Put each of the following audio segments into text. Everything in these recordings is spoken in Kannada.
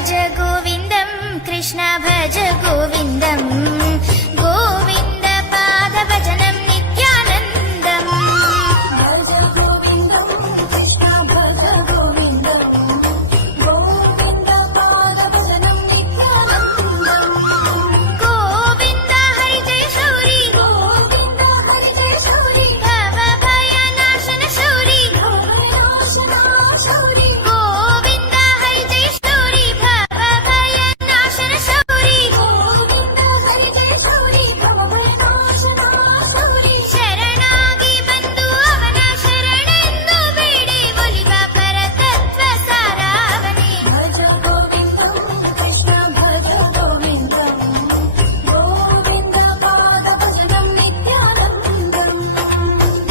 ಭಜ ಗೋವಿಂದಂ ಕೃಷ್ಣ ಭಜ ಗೋವಿಂದಂ ಗೋವಿಂದ ಪಾದ ಭಜನಂ ನಿತ್ಯಾನಂದಂ ಭಜ ಗೋವಿಂದಂ ಕೃಷ್ಣ ಭಜ ಗೋವಿಂದಂ ಗೋವಿಂದ ಪಾದ ಭಜನಂ ನಿತ್ಯಾನಂದಂ ಗೋವಿಂದ ಹರಿ ಜಯ ಶೌರಿ ಗೋವಿಂದ ಹರಿ ಜಯ ಶೌರಿ ಭವ ಭಯ ನಾಶನ ಶೌರಿ ಶೌರಿ ಗೋವಿಂದ ಹರಿ ಜಯ ಶೌರಿ ಭವ ಭಯ ನಾಶನ ಶೌರಿ ಗೋವಿಂದ ಹರಿ ಜಯ ಶೌರಿ ಭವ ಭಯ ನಾಶನ ಶೌರಿ ಶರಣಾಗಿ ಬಂದು ಅವನ ಶರಣೆಂದು ಬೇಡಿ ಒಲಿವ ಪರತತ್ವ ಸಾರಾವನೆ ಭಜ ಗೋವಿಂದಂ ಕೃಷ್ಣ ಭಜ ಗೋವಿಂದಂ ಗೋವಿಂದ ಪಾದ ಭಜನಂ ನಿತ್ಯಾನಂದಂ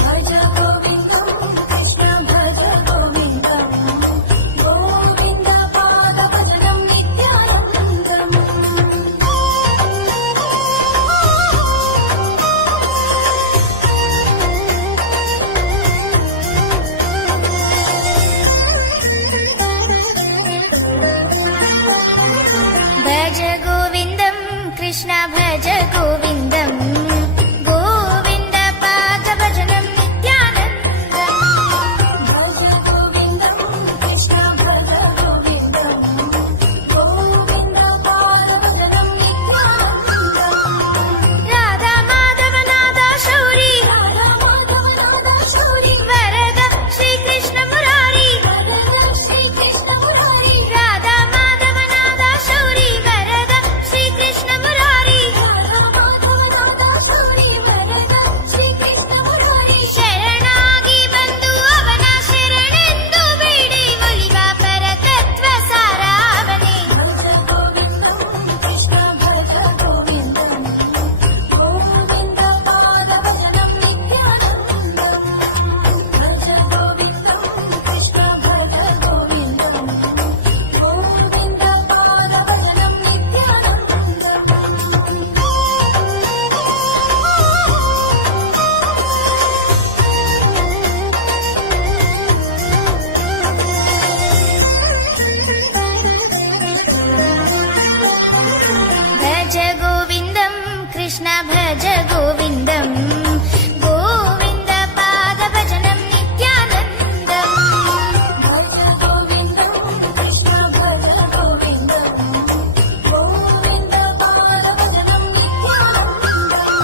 ಭಜ ಗೋವಿಂದಂ ಕೃಷ್ಣ ಭಜ ಗೋವಿಂದಂ ಗೋವಿಂದ ಪಾದ ಭಜನಂ ನಿತ್ಯಾನಂದಂ ಭಜ ಗೋವಿಂದಂ ಕೃಷ್ಣ ಭಜ ಗೋವಿಂದಂ ಗೋವಿಂದ ಪಾದ ಭಜನಂ ನಿತ್ಯಾನಂದಂ ಭಜ ಗೋವಿಂದಂ ಕೃಷ್ಣ ಭಜ ಗೋವಿಂದಂ ಗೋವಿಂದ ಪಾದ ಭಜನಂ ನಿತ್ಯಾನಂದಂ ರಾಧಾ ಮಾಧವನಾದ ಶೌರಿ ರಾಧಾ ಮಾಧವನಾದ ಶೌರಿ ವರದ ಶ್ರೀಕೃಷ್ಣ ಮುರಾರಿ ವರದ ಶ್ರೀಕೃಷ್ಣ ಮುರಾರಿ ರಾಧಾ ಮಾಧವನಾದ ಶೌರಿ ವರದ ಶ್ರೀಕೃಷ್ಣ ಮುರಾರಿ ರಾಧಾ ಮಾಧವನಾದ ಶೌರಿ ವರದ ಶ್ರೀಕೃಷ್ಣ ಮುರಾರಿ ಶರಣಾಗಿ ಬಂದು ಅವನ ಶರಣೆಂದು ಬೇಡಿ ಒಲಿವ ಪರತತ್ವ ಸಾರಾವನೆ ಭಜ ಗೋವಿಂದಂ ಕೃಷ್ಣ ಭಜ ಗೋವಿಂದಂ ಗೋವಿಂದ ಪಾದ ಭಜನಂ ನಿತ್ಯಾನಂದಂ ಭಜ ಗೋವಿಂದಂ ಕೃಷ್ಣ ಭಜ ಗೋವಿಂದಂ ಗೋವಿಂದ ಪಾದ ಭಜನಂ ನಿತ್ಯಾನಂದಂ ಭಜ ಗೋವಿಂದಂ ಕೃಷ್ಣ ಭಜ ಗೋವಿಂದಂ ಗೋವಿಂದ ಪಾದ ಭಜನಂ ನಿತ್ಯಾನಂದಂ ಭಜ ಗೋವಿಂದಂ ಕೃಷ್ಣ ಭಜ ಗೋವಿಂದಂ ಗೋವಿಂದ ಪಾದ ಭಜನಂ ನಿತ್ಯಾನಂದಂ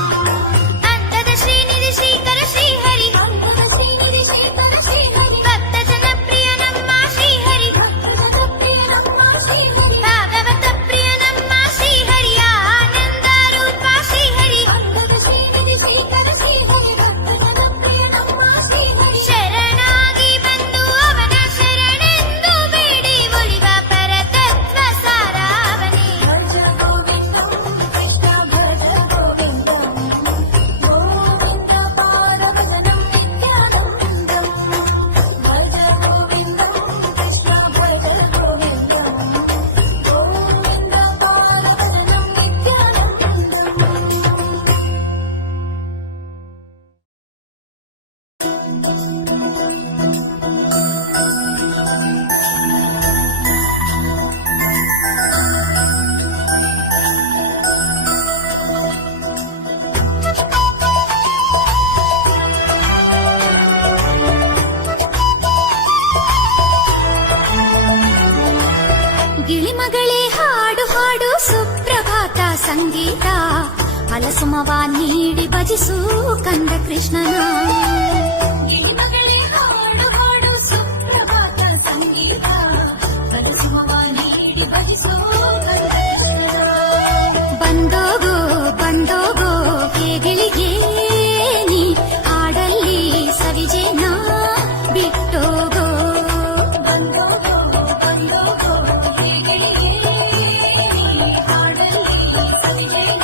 ಅಂದದ ಶ್ರೀನಿಧಿ ಶ್ರೀಕರ ಶ್ರೀಹರಿ ಅಂದದ ಶ್ರೀನಿಧಿ ಶ್ರೀಕರ ಶ್ರೀಹರಿ ಭಕ್ತ ಜನಪ್ರಿಯ ನಮ್ಮ ಶ್ರೀಹರಿ ಭಕ್ತ ಜನಪ್ರಿಯ ನಮ್ಮ ಶ್ರೀಹರಿ ಭಾಗವತ ಪ್ರಿಯ ನಮ್ಮ ಶ್ರೀಹರಿ ಆನಂದ ರೂಪ ಶ್ರೀಹರಿ ಅಂದದ ಶ್ರೀನಿಧಿ ಶ್ರೀಕರ ಶ್ರೀಹರಿ ಭಕ್ತ ಜನಪ್ರಿಯ ನಮ್ಮ ಶ್ರೀಹರಿ ಶರಣಾಗಿ ಬಂದು ಅವನ ಶರಣೆಂದು ಬೇಡಿ ಒಲಿವ ಪರತತ್ವ ಸಾರಾವನೆ ಭಜ ಗೋವಿಂದಂ ಕೃಷ್ಣ ಭಜ ಗೋವಿಂದಂ ಗೋವಿಂದ ಪಾದ ಭಜನಂ ನಿತ್ಯಾನಂದಂ ಭಜ ಗೋವಿಂದಂ ಕೃಷ್ಣ ಭಜ ಗೋವಿಂದಂ ಗೋವಿಂದ ಪಾದ ಭಜನಂ ಗಿಳಿಮಗಳೇ ಹಾಡು ಹಾಡು ಸುಪ್ರಭಾತ ಸಂಗೀತ ಹಲಸುಮವ ನೀಡಿ ಭಜಿಸು ಕಂದ ಕೃಷ್ಣನ ಗಿಳಿಮಗಳೇ ಹಾಡು ಹಾಡು ಸುಪ್ರಭಾತ ಸಂಗೀತ ಹಲಸುಮವ ನೀಡಿ ಭಜಿಸು ಕಂದ ಕೃಷ್ಣನ ಬಂದೋಗೋ ಬಂದೋಗೋ ಹೇಗಳಿಗೆ ನೀ ಹಾಡಲ್ಲಿ ಸವಿಜೇನ ಬಿಟ್ಟೋಗೋ ಬಂದೋಗೋ ಬಂದೋಗೋ ಹೇಗಳಿಗೆ ನೀ ಹಾಡಲ್ಲಿ ಸವಿಜೇನ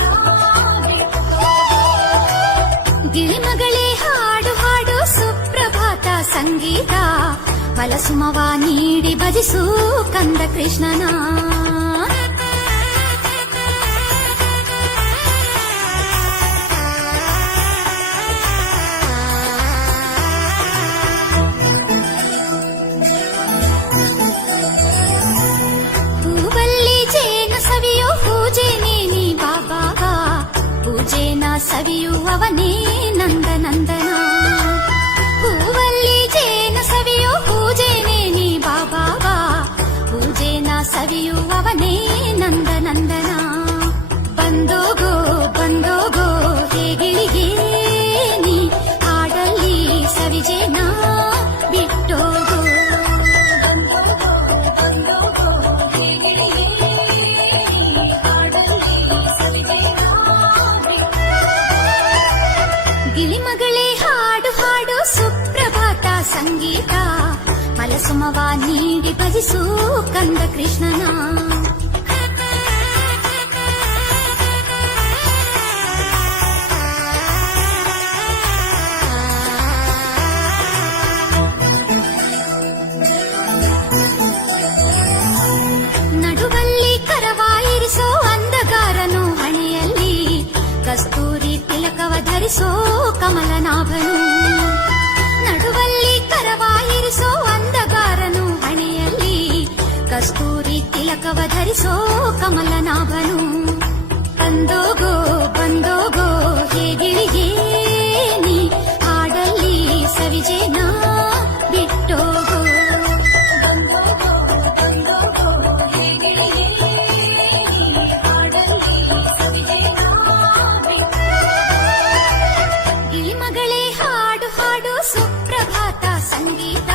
ಗಿಳಿಮಗಳೇ ಹಾಡು ಹಾಡು ಸುಪ್ರಭಾತ ಸಂಗೀತ ಹಲಸುಮವ ನೀಡಿ ಭಜಿಸು ಕಂದ ಕೃಷ್ಣನ ಹೂವಲ್ಲ ಸವಿಯುವವನೇ ನಂದನಂದನ. ಹೂವಲ್ಲಿ ಜೇನ ಸವಿಯೋ ಪೂಜೆನೇ ನೀ ಬಾಬಾ, ಪೂಜೆನ ಸವಿಯುವವನೇ ನಂದನಂದನ. ಬಂದೋಗೋ ಬಂದೋಗೋ ಹೇಗಿಳಿಗೆ ನೀ ಹಾಡಲ್ಲಿ ಸವಿಜೇನ ಬಿಟ್ಟೋಗೋ. ಗಿಳಿಮಗಳೇ ಹಾಡು ಹಾಡು ಸುಪ್ರಭಾತ ಸಂಗೀತ, ಮಲಸುಮವ ನೀಡಿ ಭಜಿಸು ಕಂದ ಕೃಷ್ಣನ. ನಡುವಲ್ಲಿ ಕರವಾಯಿರಿಸೋ ಅಂದಗಾರನು ಹಣೆಯಲ್ಲಿ, ಕಸ್ತೂರಿ ತಿಲಕವ ಧರಿಸೋ ಕಮಲನಾಭನು. ನಡುವಲ್ಲಿ ಕರವಾಯಿರಿಸೋ ಅಂದಗಾರನು ಹಣೆಯಲ್ಲಿ, ಕಸ್ತೂರಿ ತಿಲಕವ ಧರಿಸೋ ಕಮಲನಾಭನು. ಬಂದೋಗೋ ಬಂದೋಗೋ ಹೇಗಿಳಿಗೆ ನೀ ಹಾಡಲ್ಲಿ ಸವಿಜೇನ ಬಿಟ್ಟೋಗೋ. ಗಿಳಿಮಗಳೇ ಹಾಡು ಹಾಡು ಸುಪ್ರಭಾತ ಸಂಗೀತ,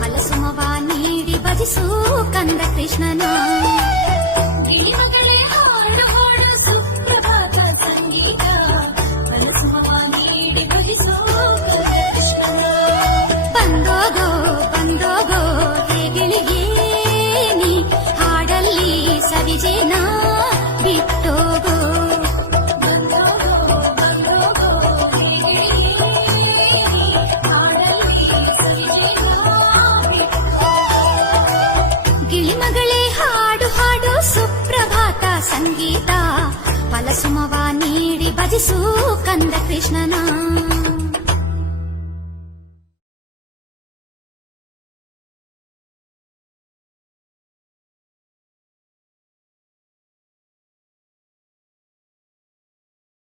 ಮಲಸುಮವ ನೀಡಿ ಭಜಿಸು ಕಂದ ಕೃಷ್ಣನ. ಗಿಳಿಮಗಳೇ ಹಾಡು ಹಾಡು ಸುಪ್ರಭಾತ ಸಂಗೀತ, ಮಲಸುಮವ ನೀಡಿ ಭಜಿಸು ಕಂದ ಕೃಷ್ಣನ. ಬಂದೋಗೋ ಬಂದೋಗೋ ಹೇಗಿಳಿಗೆ ನೀ ಹಾಡಲ್ಲಿ ಸವಿಜೇನ ಬಿಟ್ಟೋಗೋ. ಗಿಳಿಮಗಳೇ ಹಾಡು ಹಾಡು ಸುಪ್ರಭಾತ ಸಂಗೀತ, ಮಲಸುಮವ ನೀಡಿ ಭಜಿಸು ಕಂದ ಕೃಷ್ಣನ.